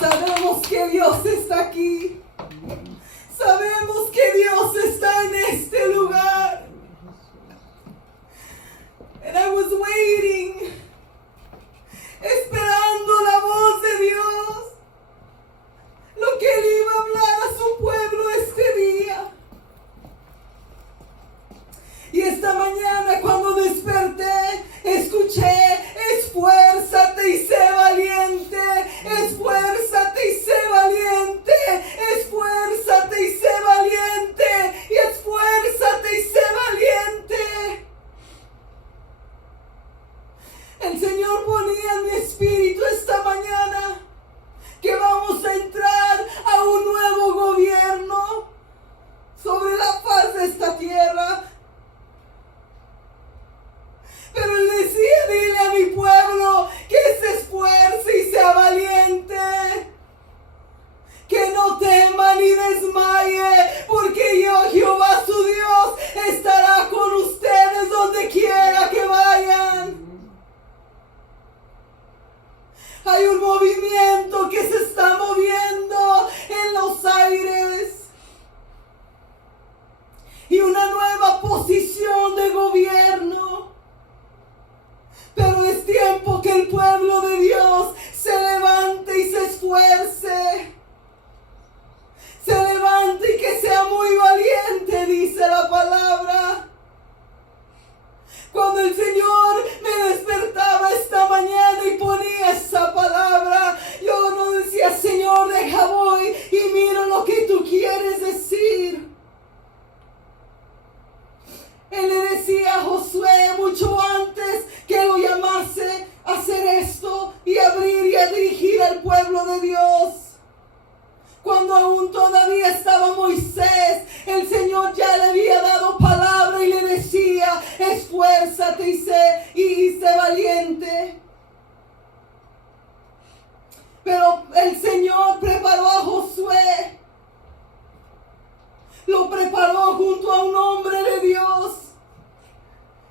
Sabemos que Dios está aquí. Sabemos que Dios está en este lugar. And I was waiting, esperando la voz de Dios, lo que Él iba a hablar a su pueblo este día. Y esta mañana cuando desperté, escuché: esfuérzate y sé valiente, esfuérzate y sé valiente, esfuérzate y sé valiente, y esfuérzate y sé valiente. El Señor ponía en mi espíritu esta mañana que vamos a entrar a un nuevo gobierno sobre la faz de esta tierra. Pero Él decía: dile a mi pueblo que se esfuerce y sea valiente, que no tema ni desmaye, porque yo, Jehová su Dios, estará con ustedes donde quiera que vayan. Hay un movimiento que se está moviendo en los aires y una nueva posición de gobierno. Pero es tiempo que el pueblo de Dios se levante y se esfuerce. Se levante y que sea muy valiente, dice la palabra. Cuando el Señor me despertaba esta mañana y ponía esa palabra, yo no decía: Señor, deja voy y miro lo que tú quieres decir. Él le decía a Josué mucho antes que lo llamase a hacer esto y abrir y a dirigir al pueblo de Dios. Cuando aún todavía estaba Moisés, el Señor ya le había dado palabra y le decía: esfuérzate y sé valiente. Pero el Señor preparó a Josué. Lo preparó junto a un hombre de Dios,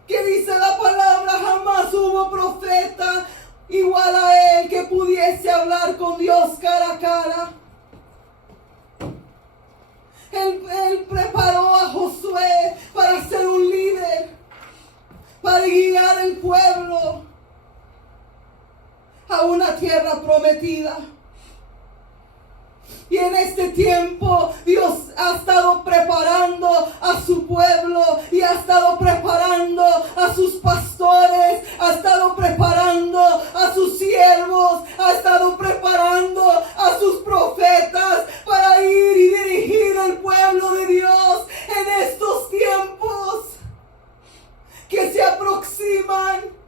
que dice la palabra: jamás hubo profeta igual a él que pudiese hablar con Dios cara a cara. Él preparó a Josué para ser un líder, para guiar el pueblo a una tierra prometida. Y en este tiempo Dios ha estado preparando a su pueblo y ha estado preparando a sus pastores, ha estado preparando a sus siervos, ha estado preparando a sus profetas para ir y dirigir al pueblo de Dios en estos tiempos que se aproximan.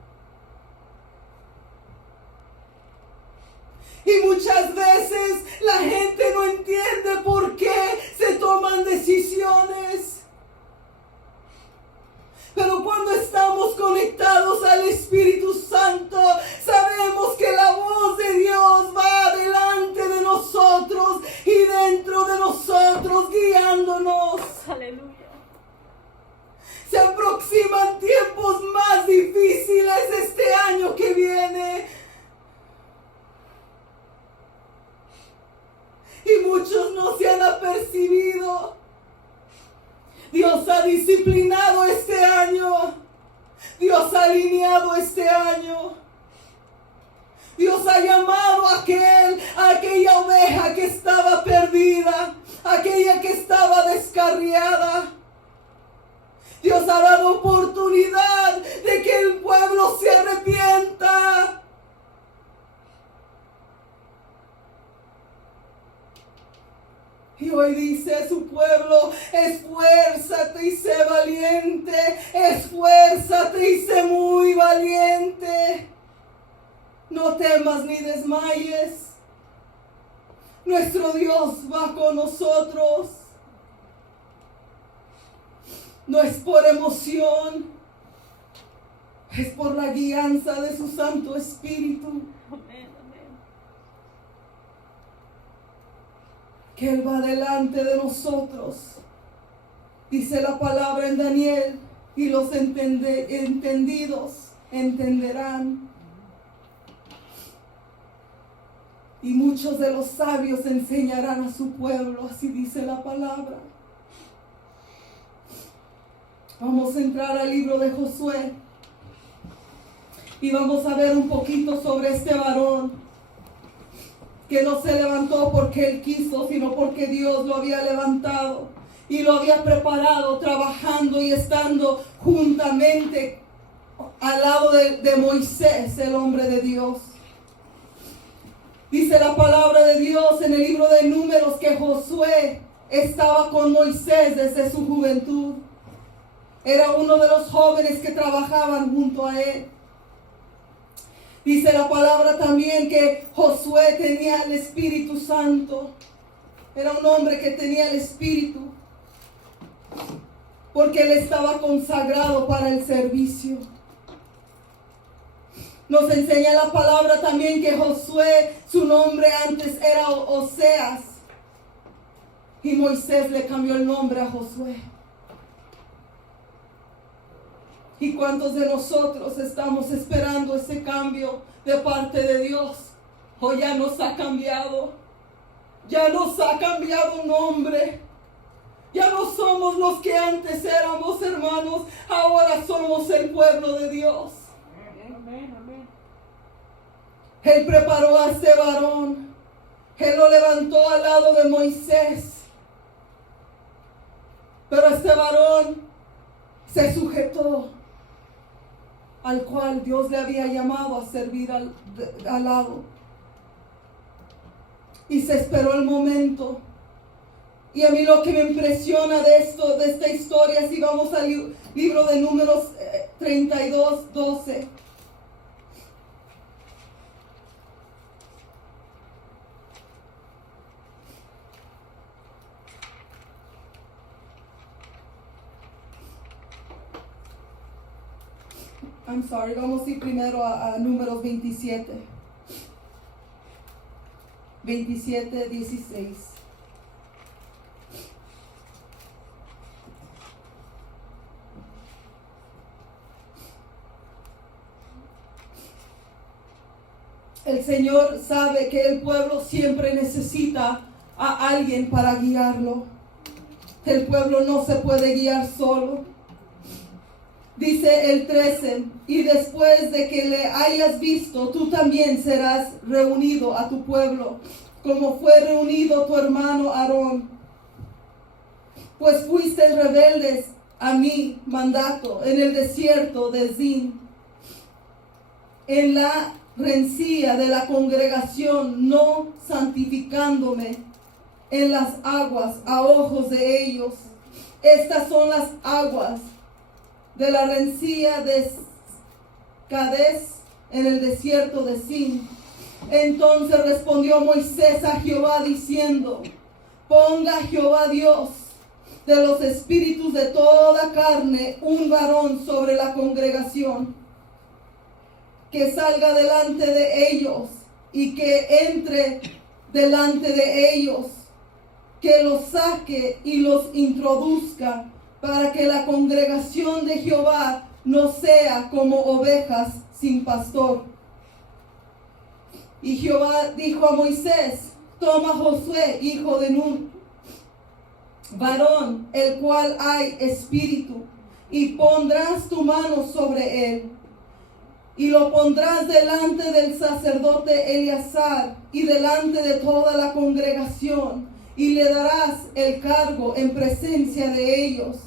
Y muchas veces la gente no entiende por qué se toman decisiones. Pero cuando estamos conectados al Espíritu Santo, sabemos que la voz de Dios va delante de nosotros y dentro de nosotros, guiándonos. Aleluya. Se aproximan tiempos más difíciles este año que viene. Y muchos no se han apercibido. Dios ha disciplinado este año. Dios ha alineado este año. Dios ha llamado a aquella oveja que estaba perdida, aquella que estaba descarriada. Dios ha dado oportunidad de que el pueblo se arrepienta. Y hoy dice a su pueblo: esfuérzate y sé valiente, esfuérzate y sé muy valiente. No temas ni desmayes. Nuestro Dios va con nosotros. No es por emoción, es por la guianza de su Santo Espíritu. Amén, amén. Que Él va delante de nosotros. Dice la palabra en Daniel: y los entendidos entenderán. y muchos de los sabios enseñarán a su pueblo, así dice la palabra. Vamos a entrar al libro de Josué y vamos a ver un poquito sobre este varón que no se levantó porque él quiso, sino porque Dios lo había levantado y lo había preparado, trabajando y estando juntamente al lado de Moisés, el hombre de Dios. Dice la palabra de Dios en el libro de Números que Josué estaba con Moisés desde su juventud. Era uno de los jóvenes que trabajaban junto a él. Dice la palabra también que Josué tenía el Espíritu Santo. Era un hombre que tenía el Espíritu, porque él estaba consagrado para el servicio. Nos enseña la palabra también que Josué, su nombre antes era Oseas, y Moisés le cambió el nombre a Josué. ¿Y cuántos de nosotros estamos esperando ese cambio de parte de Dios? ¿O ya nos ha cambiado? Ya nos ha cambiado nombre. Ya no somos los que antes éramos, hermanos. Ahora somos el pueblo de Dios. Amén, amén. Él preparó a este varón. Él lo levantó al lado de Moisés. Pero este varón se sujetó al cual Dios le había llamado a servir al lado. Y se esperó el momento. Y a mí lo que me impresiona de esta historia, si vamos al libro de Números 32, 12. Vamos a ir primero a Números 27. 27, 16. El Señor sabe que el pueblo siempre necesita a alguien para guiarlo. El pueblo no se puede guiar solo. Dice el 13, y después de que le hayas visto, tú también serás reunido a tu pueblo, como fue reunido tu hermano Aarón. Pues fuiste rebeldes a mi mandato en el desierto de Zin, en la rencilla de la congregación, no santificándome en las aguas a ojos de ellos. Estas son las aguas de la rencilla de Cades en el desierto de Zin. Entonces respondió Moisés a Jehová diciendo: ponga Jehová Dios de los espíritus de toda carne un varón sobre la congregación, que salga delante de ellos y que entre delante de ellos, que los saque y los introduzca, para que la congregación de Jehová no sea como ovejas sin pastor. Y Jehová dijo a Moisés: toma Josué, hijo de Nun, varón, el cual hay espíritu, y pondrás tu mano sobre él, y lo pondrás delante del sacerdote Eleazar y delante de toda la congregación, y le darás el cargo en presencia de ellos.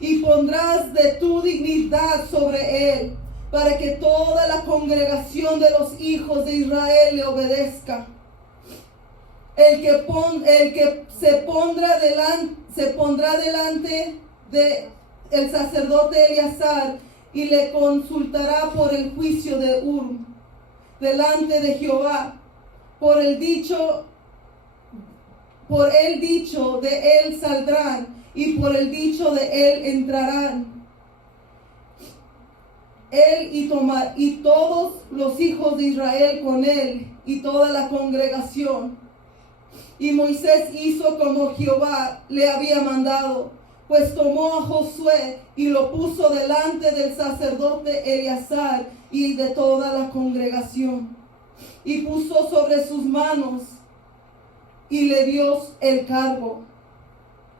Y pondrás de tu dignidad sobre él, para que toda la congregación de los hijos de Israel le obedezca. El que se pondrá delante de el sacerdote Eleazar, y le consultará por el juicio de Urim delante de Jehová, por el dicho de él saldrán, y por el dicho de él entrarán. Él y todos los hijos de Israel con él, y toda la congregación. Y Moisés hizo como Jehová le había mandado, pues tomó a Josué y lo puso delante del sacerdote Eleazar y de toda la congregación. y puso sobre sus manos y le dio el cargo,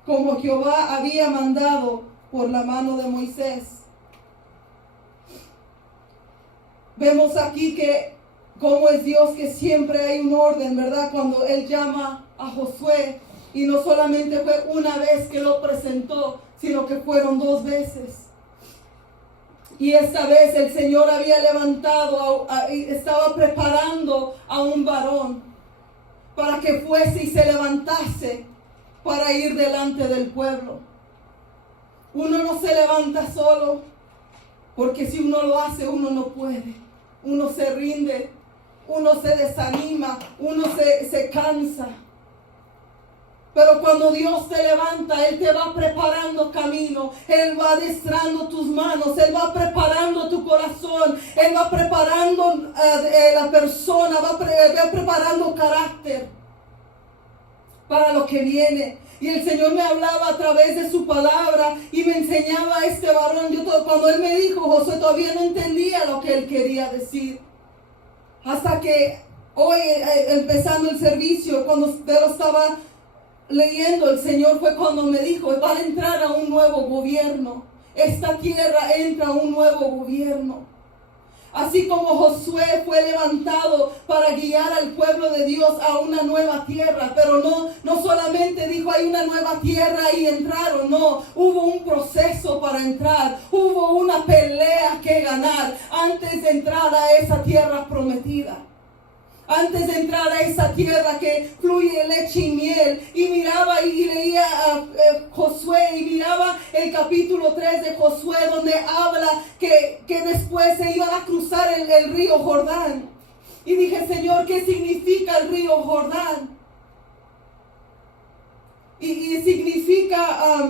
como Jehová había mandado por la mano de Moisés. Vemos aquí que cómo es Dios, que siempre hay un orden, ¿verdad? Cuando Él llama a Josué, y no solamente fue una vez que lo presentó, sino que fueron 2 veces. Y esta vez el Señor había levantado, estaba preparando a un varón para que fuese y se levantase para ir delante del pueblo. Uno no se levanta solo, porque si uno lo hace, uno no puede. Uno se rinde, uno se desanima, uno se cansa. Pero cuando Dios te levanta, Él te va preparando camino. Él va adestrando tus manos. Él va preparando tu corazón. Él va preparando la persona. Va preparando carácter para lo que viene. Y el Señor me hablaba a través de su palabra y me enseñaba a este varón. Cuando Él me dijo, Josué, todavía no entendía lo que Él quería decir. Hasta que hoy, empezando el servicio, cuando yo lo estaba leyendo, el Señor fue cuando me dijo, va a entrar a un nuevo gobierno. Esta tierra entra a un nuevo gobierno. Así como Josué fue levantado para guiar al pueblo de Dios a una nueva tierra, pero no solamente dijo hay una nueva tierra y entraron, no, hubo un proceso para entrar, hubo una pelea que ganar antes de entrar a esa tierra prometida. Antes de entrar a esa tierra que fluye leche y miel. Y miraba y leía a Josué y miraba el capítulo 3 de Josué, donde habla que después se iban a cruzar el río Jordán. Y dije, Señor, ¿qué significa el río Jordán? Y significa,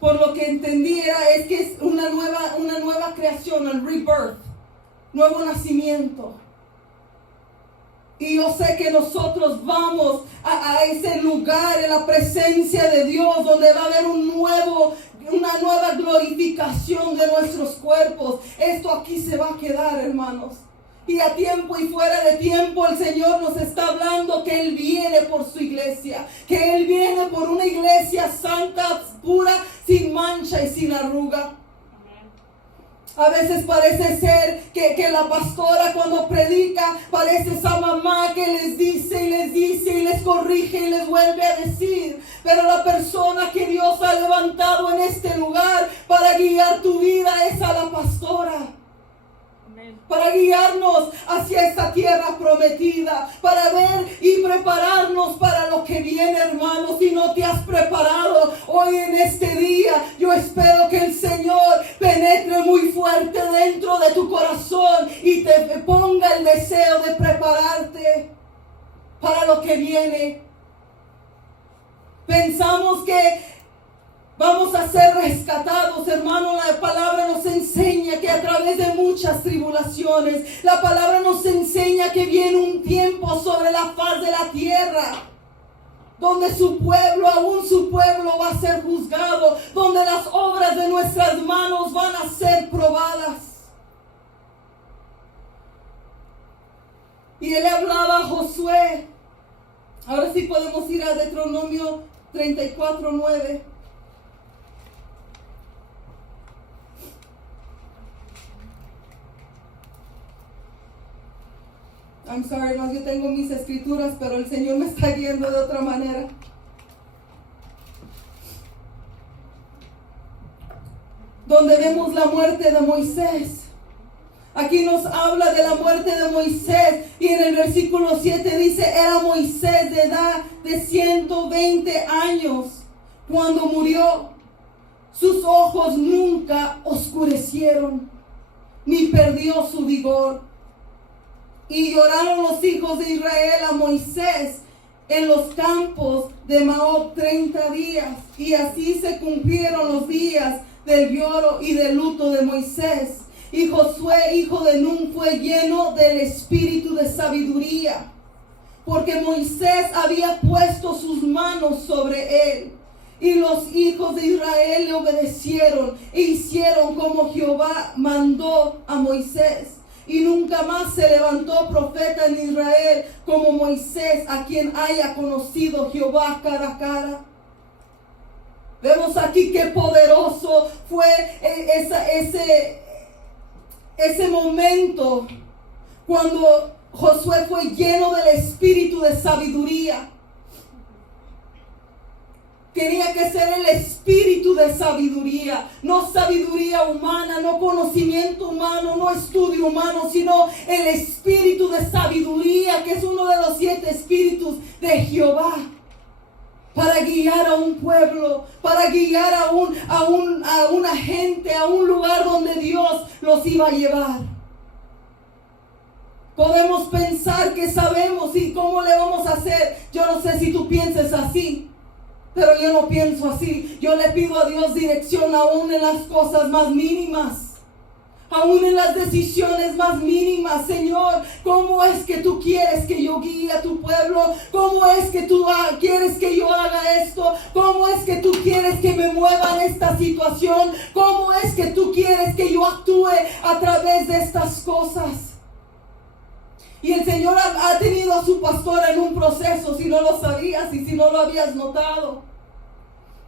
por lo que entendí, es que es una nueva creación, el rebirth, nuevo nacimiento. Y yo sé que nosotros vamos a ese lugar en la presencia de Dios, donde va a haber una nueva glorificación de nuestros cuerpos. Esto aquí se va a quedar, hermanos. Y a tiempo y fuera de tiempo el Señor nos está hablando que Él viene por su iglesia. Que Él viene por una iglesia santa, pura, sin mancha y sin arruga. A veces parece ser que la pastora cuando predica parece esa mamá que les dice y les corrige y les vuelve a decir. Pero la persona que Dios ha levantado en este lugar para guiar tu vida es a la pastora. Para guiarnos hacia esta tierra prometida, para ver y prepararnos para lo que viene, hermanos. Si no te has preparado hoy en este día, yo espero que el Señor penetre muy fuerte dentro de tu corazón y te ponga el deseo de prepararte para lo que viene. Pensamos que vamos a ser rescatados, hermano. La palabra nos enseña que a través de muchas tribulaciones, la palabra nos enseña que viene un tiempo sobre la faz de la tierra, donde su pueblo, aún su pueblo, va a ser juzgado, donde las obras de nuestras manos van a ser probadas. Y él hablaba a Josué. Ahora sí podemos ir a Deuteronomio 34:9. I'm sorry, hermanos, yo tengo mis escrituras, pero el Señor me está guiando de otra manera. Donde vemos la muerte de Moisés. Aquí nos habla de la muerte de Moisés. Y en el versículo 7 dice, era Moisés de edad de 120 años cuando murió. Sus ojos nunca oscurecieron, ni perdió su vigor. Y lloraron los hijos de Israel a Moisés en los campos de Moab 30 días. Y así se cumplieron los días del lloro y del luto de Moisés. Y Josué, hijo de Nun, fue lleno del espíritu de sabiduría, porque Moisés había puesto sus manos sobre él. Y los hijos de Israel le obedecieron e hicieron como Jehová mandó a Moisés. y nunca más se levantó profeta en Israel como Moisés, a quien haya conocido Jehová cara a cara. Vemos aquí qué poderoso fue ese momento cuando Josué fue lleno del espíritu de sabiduría. Tenía que ser el espíritu de sabiduría, no sabiduría humana, no conocimiento humano, no estudio humano, sino el espíritu de sabiduría, que es uno de los 7 espíritus de Jehová, para guiar a un pueblo, para guiar a una gente, a un lugar donde Dios los iba a llevar. Podemos pensar que sabemos y cómo le vamos a hacer. Yo no sé si tú pienses así, pero yo no pienso así. Yo le pido a Dios dirección aún en las cosas más mínimas, aún en las decisiones más mínimas. Señor, ¿cómo es que tú quieres que yo guíe a tu pueblo? ¿Cómo es que tú quieres que yo haga esto? ¿Cómo es que tú quieres que me mueva en esta situación? ¿Cómo es que tú quieres que yo actúe a través de estas cosas? Y el Señor ha tenido a su pastora en un proceso, si no lo sabías y si no lo habías notado.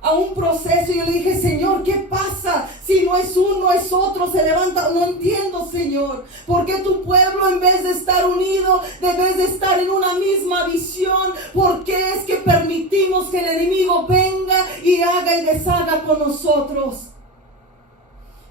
A un proceso, y yo le dije, Señor, ¿qué pasa? Si no es uno, es otro, se levanta. No entiendo, Señor. ¿Por qué tu pueblo, en vez de estar unido, debes de estar en una misma visión? ¿Por qué es que permitimos que el enemigo venga y haga y deshaga con nosotros?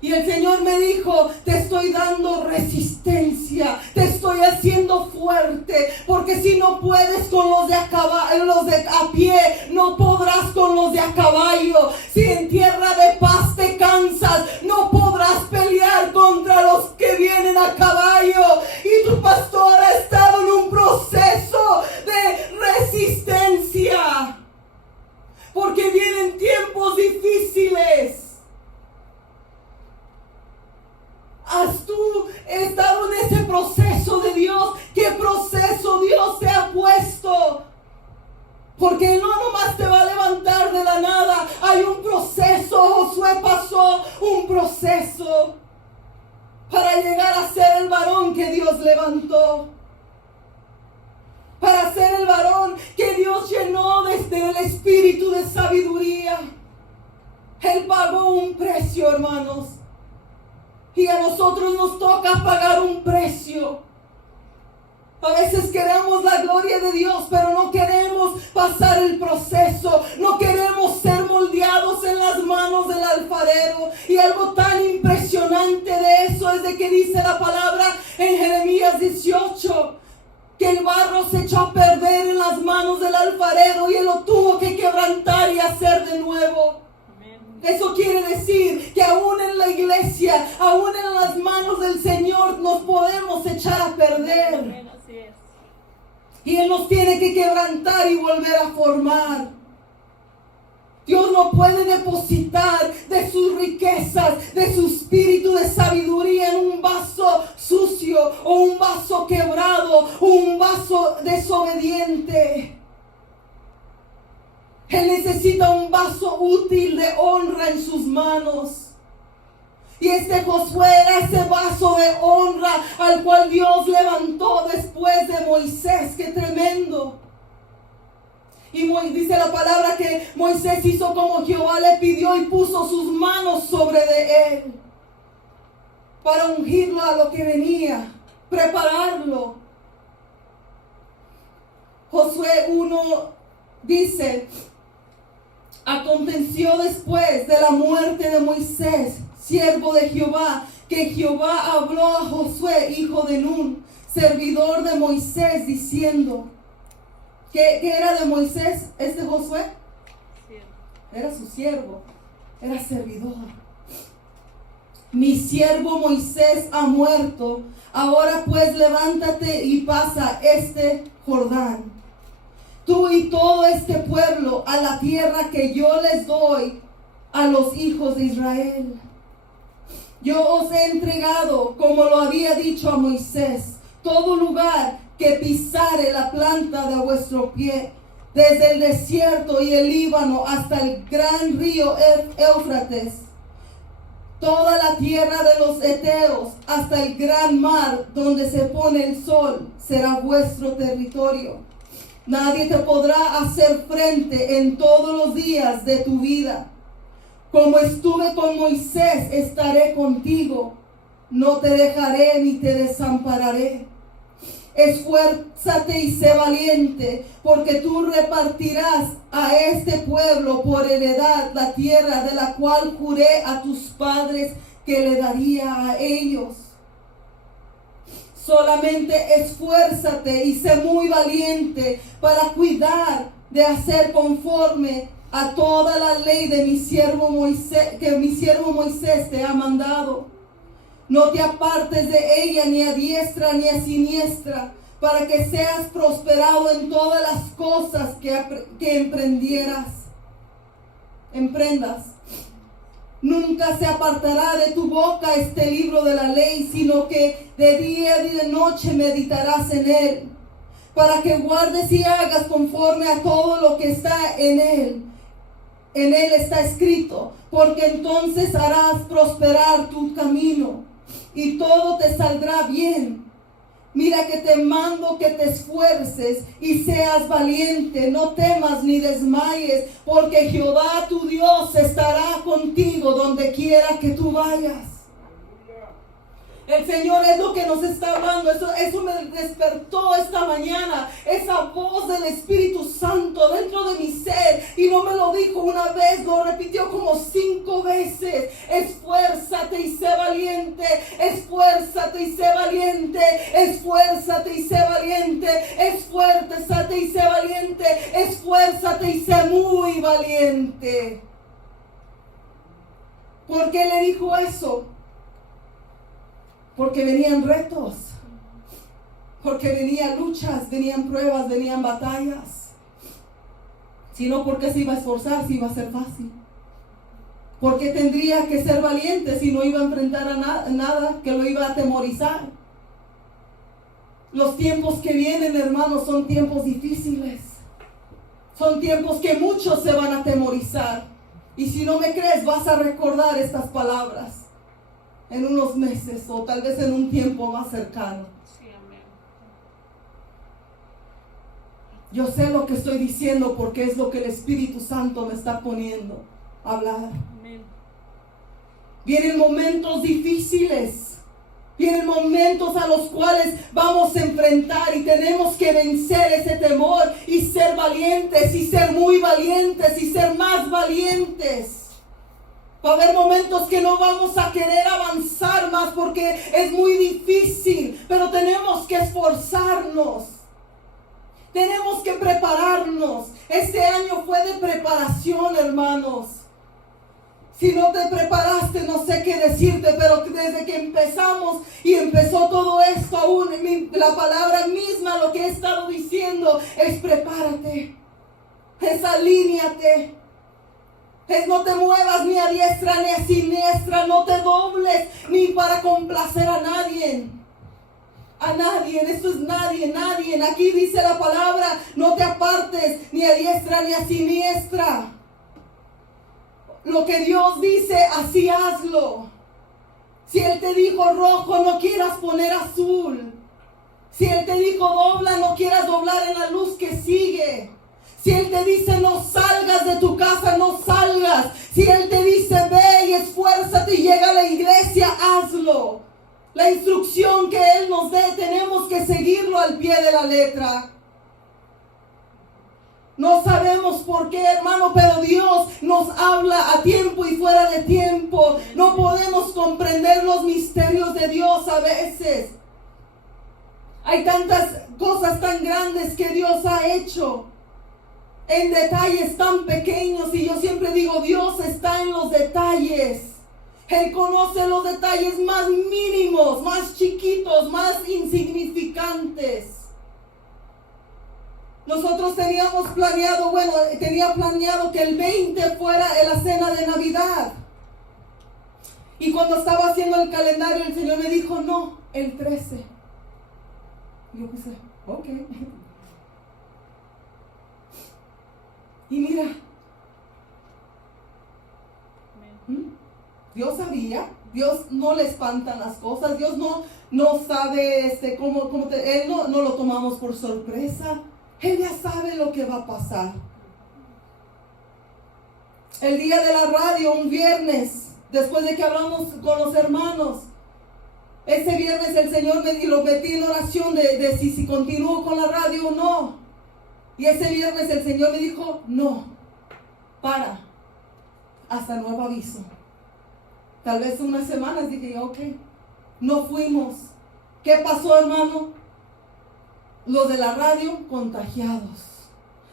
Y el Señor me dijo, te estoy dando resistencia, te estoy haciendo fuerte, porque si no puedes con los de a pie, no podrás con los de a caballo. Si en tierra de paz te cansas, no podrás pelear contra los que vienen a caballo. Y tu pastor ha estado en un proceso de resistencia, porque vienen tiempos difíciles. ¿Has tú estado en ese proceso de Dios? ¿Qué proceso Dios te ha puesto? Porque no nomás te va a levantar de la nada. Hay un proceso. Josué pasó un proceso para llegar a ser el varón que Dios levantó. Para ser el varón que Dios llenó desde el espíritu de sabiduría. Él pagó un precio, hermanos. Y a nosotros nos toca pagar un precio. A veces queremos la gloria de Dios, pero no queremos pasar el proceso. No queremos ser moldeados en las manos del alfarero. Y algo tan impresionante de eso es de que dice la palabra en Jeremías 18, que el barro se echó a perder en las manos del alfarero y él lo tuvo que quebrantar y hacer de nuevo. Eso quiere decir que aún en la iglesia, aún en las manos del Señor, nos podemos echar a perder. Amén, así es. Y Él nos tiene que quebrantar y volver a formar. Dios no puede depositar de sus riquezas, de su espíritu de sabiduría en un vaso sucio o un vaso quebrado o un vaso desobediente. Él necesita un vaso útil de honra en sus manos. Y este Josué era ese vaso de honra al cual Dios levantó después de Moisés. ¡Qué tremendo! Y dice la palabra que Moisés hizo como Jehová le pidió y puso sus manos sobre de él para ungirlo a lo que venía, prepararlo. Josué 1 dice: aconteció después de la muerte de Moisés, siervo de Jehová, que Jehová habló a Josué, hijo de Nun, servidor de Moisés, diciendo, ¿qué era de Moisés este Josué? Era su siervo, era servidor. Mi siervo Moisés ha muerto, ahora pues levántate y pasa este Jordán, tú y todo este pueblo, a la tierra que yo les doy a los hijos de Israel. Yo os he entregado, como lo había dicho a Moisés, todo lugar que pisare la planta de vuestro pie, desde el desierto y el Líbano hasta el gran río Éufrates, Toda la tierra de los heteos hasta el gran mar donde se pone el sol será vuestro territorio. Nadie te podrá hacer frente en todos los días de tu vida. Como estuve con Moisés, estaré contigo. No te dejaré ni te desampararé. Esfuérzate y sé valiente, porque tú repartirás a este pueblo por heredad la tierra de la cual juré a tus padres que le daría a ellos. Solamente esfuérzate y sé muy valiente para cuidar de hacer conforme a toda la ley de mi siervo Moisés, que mi siervo Moisés te ha mandado. No te apartes de ella ni a diestra ni a siniestra, para que seas prosperado en todas las cosas que emprendas. Nunca se apartará de tu boca este libro de la ley, sino que de día y de noche meditarás en él, para que guardes y hagas conforme a todo lo que está en él. En él está escrito, porque entonces harás prosperar tu camino y todo te saldrá bien. Mira que te mando que te esfuerces y seas valiente, no temas ni desmayes, porque Jehová tu Dios estará contigo donde quiera que tú vayas. El Señor es lo que nos está hablando. Eso me despertó esta mañana. Esa voz del Espíritu Santo dentro de mi ser. Y no me lo dijo una vez, lo repitió como 5 veces. Esfuérzate y sé valiente. Esfuérzate y sé valiente. Esfuérzate y sé valiente. Esfuérzate y sé valiente. Esfuérzate y sé muy valiente. ¿Por qué le dijo eso? Porque venían retos, porque venían luchas, venían pruebas, venían batallas. Sino porque se iba a esforzar, si iba a ser fácil. Porque tendría que ser valiente si no iba a enfrentar a nada que lo iba a atemorizar. Los tiempos que vienen, hermanos, son tiempos difíciles. Son tiempos que muchos se van a atemorizar. Y si no me crees, vas a recordar estas palabras en unos meses o tal vez en un tiempo más cercano. Sí, amén. Yo sé lo que estoy diciendo porque es lo que el Espíritu Santo me está poniendo a hablar. Amén. Vienen momentos difíciles. Vienen momentos a los cuales vamos a enfrentar y tenemos que vencer ese temor y ser valientes y ser muy valientes y ser más valientes. Va a haber momentos que no vamos a querer avanzar más porque es muy difícil, pero tenemos que esforzarnos. Tenemos que prepararnos. Este año fue de preparación, hermanos. Si no te preparaste, no sé qué decirte, pero desde que empezamos y empezó todo esto, aún la palabra misma, lo que he estado diciendo es prepárate, es alíñate. Es no te muevas ni a diestra ni a siniestra, no te dobles ni para complacer a nadie. A nadie, esto es nadie. Aquí dice la palabra, no te apartes ni a diestra ni a siniestra. Lo que Dios dice, así hazlo. Si Él te dijo rojo, no quieras poner azul. Si Él te dijo dobla, no quieras doblar en la luz que sigue. Si Él te dice no salgas de tu casa, no salgas. Si Él te dice ve y esfuérzate y llega a la iglesia, hazlo. La instrucción que Él nos dé, tenemos que seguirlo al pie de la letra. No sabemos por qué, hermano, pero Dios nos habla a tiempo y fuera de tiempo. No podemos comprender los misterios de Dios a veces. Hay tantas cosas tan grandes que Dios ha hecho en detalles tan pequeños, y yo siempre digo, Dios está en los detalles. Él conoce los detalles más mínimos, más chiquitos, más insignificantes. Nosotros teníamos planeado, tenía planeado que el 20 fuera la cena de Navidad. Y cuando estaba haciendo el calendario, el Señor me dijo, no, el 13. Y yo pensé, ok. Y mira, Dios sabía. Dios no le espantan las cosas. Dios no sabe Él no lo tomamos por sorpresa. Él ya sabe lo que va a pasar. El día de la radio, un viernes, después de que hablamos con los hermanos, ese viernes el Señor lo metí en oración de si continúo con la radio o no. Y ese viernes el Señor me dijo, no, para, hasta nuevo aviso. Tal vez unas semanas dije yo, ok, no fuimos. ¿Qué pasó, hermano? Los de la radio contagiados.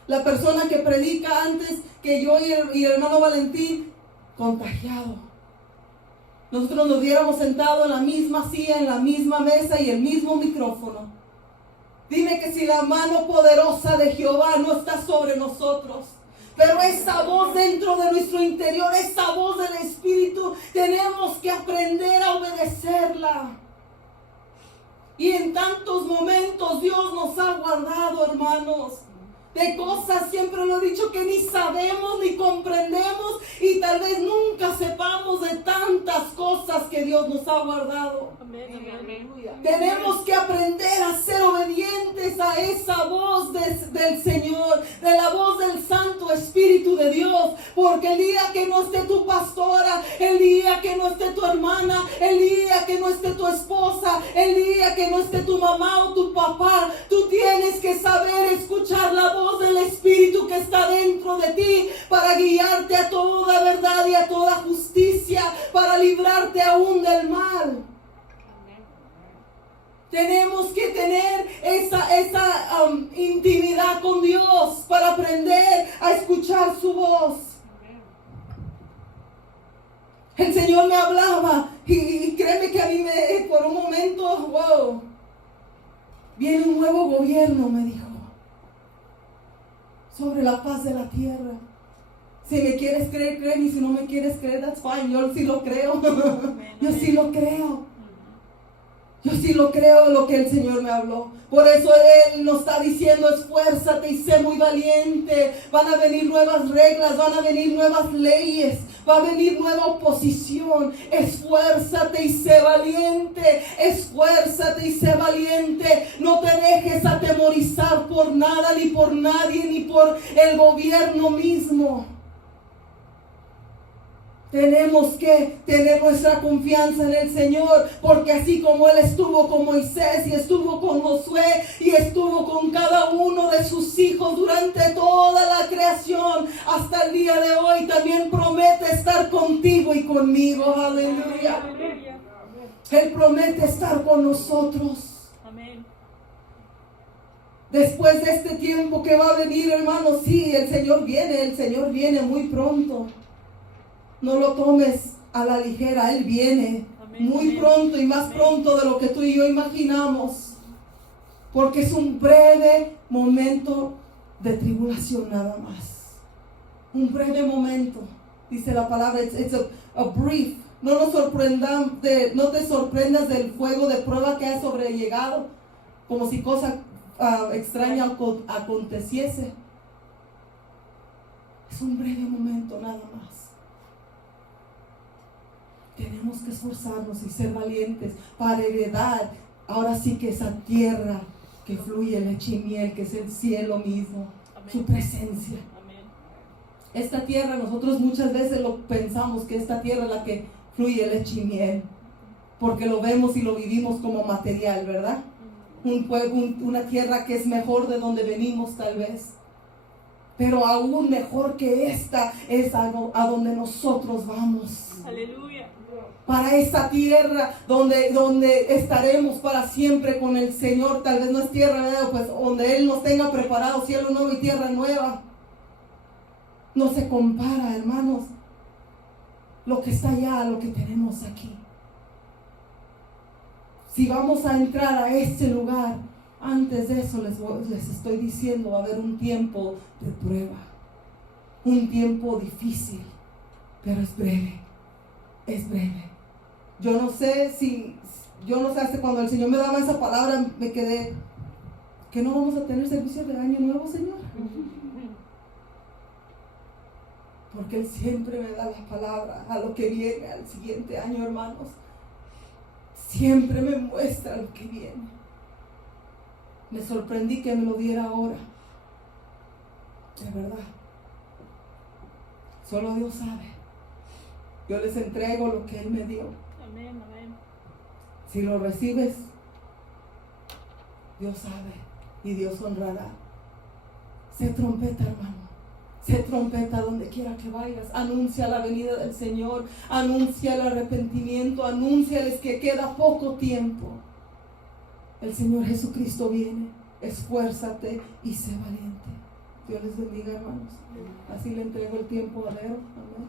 La persona que predica antes que yo y el hermano Valentín, contagiado. Nosotros nos hubiéramos sentado en la misma silla, en la misma mesa y el mismo micrófono. Dime que si la mano poderosa de Jehová no está sobre nosotros, pero esa voz dentro de nuestro interior, esa voz del Espíritu, tenemos que aprender a obedecerla. Y en tantos momentos Dios nos ha guardado, hermanos, de cosas, siempre lo he dicho, que ni sabemos ni comprendemos y tal vez nunca sepamos de tantas cosas que Dios nos ha guardado. Amén. Tenemos que aprender a ser obedientes a esa voz del Señor, de la voz del Santo Espíritu de Dios, porque el día que no esté tu pastora, el día que no esté tu hermana, el día que no esté tu esposa, el día que no esté tu mamá o tu papá, tú tienes que saber escuchar la voz del Espíritu que está dentro de ti para guiarte a toda verdad y a toda justicia, para librarte aún del mal. Tenemos que tener esa intimidad con Dios para aprender a escuchar su voz. El Señor me hablaba y créeme que a mí por un momento, wow, viene un nuevo gobierno, me dijo, sobre la paz de la tierra. Si me quieres creer, créeme, y si no me quieres creer, that's fine. Yo sí lo creo. Yo sí lo creo. Yo sí lo creo lo que el Señor me habló. Por eso Él nos está diciendo, esfuérzate y sé muy valiente. Van a venir nuevas reglas, van a venir nuevas leyes, va a venir nueva oposición. Esfuérzate y sé valiente. Esfuérzate y sé valiente. No te dejes atemorizar por nada, ni por nadie, ni por el gobierno mismo. Tenemos que tener nuestra confianza en el Señor, porque así como Él estuvo con Moisés y estuvo con Josué y estuvo con cada uno de sus hijos durante toda la creación hasta el día de hoy, también promete estar contigo y conmigo. Aleluya. Él promete estar con nosotros. Amén. Después de este tiempo que va a venir, hermanos, sí, el Señor viene muy pronto. No lo tomes a la ligera, Él viene muy pronto y más pronto de lo que tú y yo imaginamos, porque es un breve momento de tribulación nada más. Un breve momento, dice la palabra, it's a brief. No te sorprendas del fuego de prueba que ha sobrellegado, como si cosa extraña aconteciese. Es un breve momento nada más. Tenemos que esforzarnos y ser valientes para heredar ahora sí que esa tierra que fluye leche y miel, que es el cielo mismo. Amén. Su presencia. Amén. Esta tierra, nosotros muchas veces lo pensamos que esta tierra es la que fluye leche y miel, porque lo vemos y lo vivimos como material, ¿verdad? Una tierra que es mejor de donde venimos tal vez, pero aún mejor que esta es a donde nosotros vamos. Aleluya. Para esta tierra donde estaremos para siempre con el Señor. Tal vez no es tierra nueva, pues donde Él nos tenga preparado cielo nuevo y tierra nueva. No se compara, hermanos, lo que está allá a lo que tenemos aquí. Si vamos a entrar a este lugar, antes de eso les estoy diciendo, va a haber un tiempo de prueba, un tiempo difícil, pero es breve, es breve. Yo no sé hasta cuando el Señor me daba esa palabra, me quedé, ¿que no vamos a tener servicio de año nuevo, Señor? Porque Él siempre me da la palabra a lo que viene al siguiente año, hermanos. Siempre me muestra lo que viene. Me sorprendí que me lo diera ahora. De verdad. Solo Dios sabe. Yo les entrego lo que Él me dio. Amén, amén. Si lo recibes, Dios sabe y Dios honrará. Sé trompeta, hermano. Sé trompeta donde quiera que vayas. Anuncia la venida del Señor. Anuncia el arrepentimiento. Anúnciales que queda poco tiempo. El Señor Jesucristo viene. Esfuérzate y sé valiente. Dios les bendiga, hermanos. Así le entrego el tiempo a Vero. Amén.